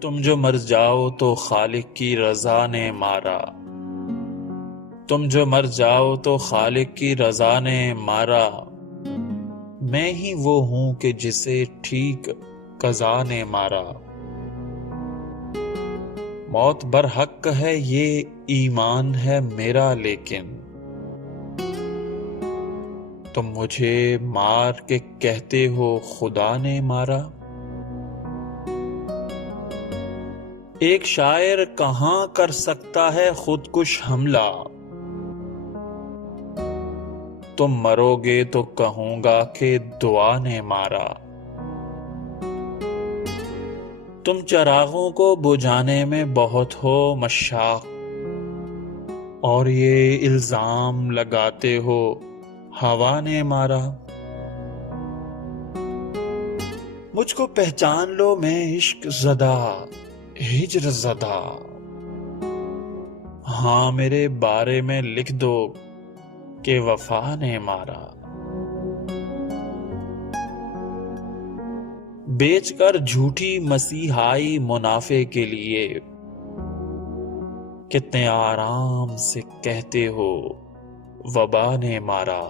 تم جو مر جاؤ تو خالق کی رضا نے مارا، تم جو مر جاؤ تو خالق کی رضا نے مارا، میں ہی وہ ہوں کہ جسے ٹھیک قضا نے مارا۔ موت برحق ہے یہ ایمان ہے میرا، لیکن تم مجھے مار کے کہتے ہو خدا نے مارا۔ ایک شاعر کہاں کر سکتا ہے خودکش حملہ، تم مرو گے تو کہوں گا کہ دعا نے مارا۔ تم چراغوں کو بجھانے میں بہت ہو مشاق، اور یہ الزام لگاتے ہو ہوا نے مارا۔ مجھ کو پہچان لو میں عشق زدہ ہجر زدہ، ہاں میرے بارے میں لکھ دو کہ وفا نے مارا۔ بیچ کر جھوٹی مسیحائی منافع کے لیے کتنے آرام سے کہتے ہو وبا نے مارا۔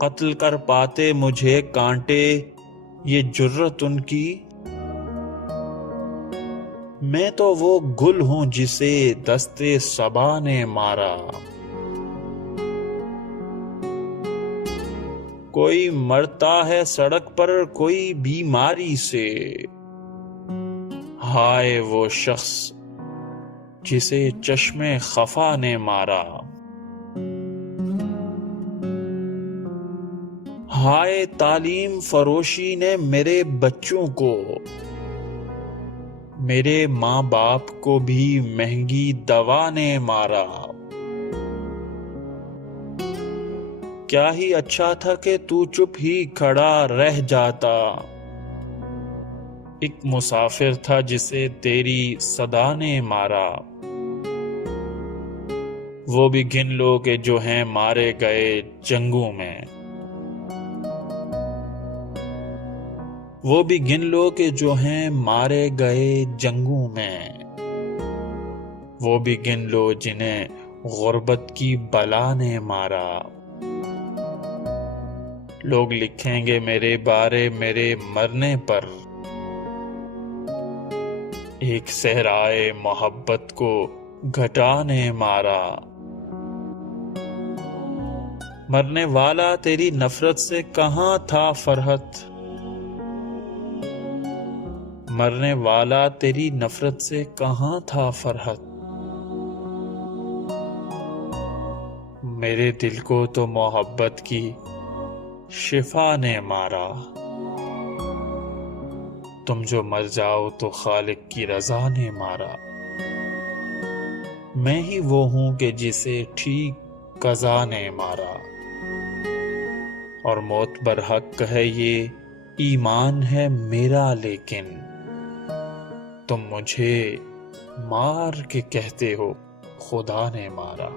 قتل کر پاتے مجھے کانٹے یہ جرت ان کی، میں تو وہ گل ہوں جسے دستے صبا نے مارا۔ کوئی مرتا ہے سڑک پر کوئی بیماری سے، ہائے وہ شخص جسے چشم خفا نے مارا۔ ہائے تعلیم فروشی نے میرے بچوں کو، میرے ماں باپ کو بھی مہنگی دوا نے مارا۔ کیا ہی اچھا تھا کہ تو چپ ہی کھڑا رہ جاتا، ایک مسافر تھا جسے تیری صدا نے مارا۔ وہ بھی گن لو کہ جو ہیں مارے گئے جنگوں میں، وہ بھی گن لو کہ جو ہیں مارے گئے جنگوں میں، وہ بھی گن لو جنہیں غربت کی بلا نے مارا۔ لوگ لکھیں گے میرے بارے میرے مرنے پر، ایک صحرائے محبت کو گھٹا نے مارا۔ مرنے والا تیری نفرت سے کہاں تھا فرحت، مرنے والا تیری نفرت سے کہاں تھا فرحت۔ میرے دل کو تو محبت کی شفا نے مارا۔ تم جو مر جاؤ تو خالق کی رضا نے مارا، میں ہی وہ ہوں کہ جسے ٹھیک قضا نے مارا۔ اور موت برحق ہے یہ ایمان ہے میرا، لیکن تم مجھے مار کے کہتے ہو خدا نے مارا۔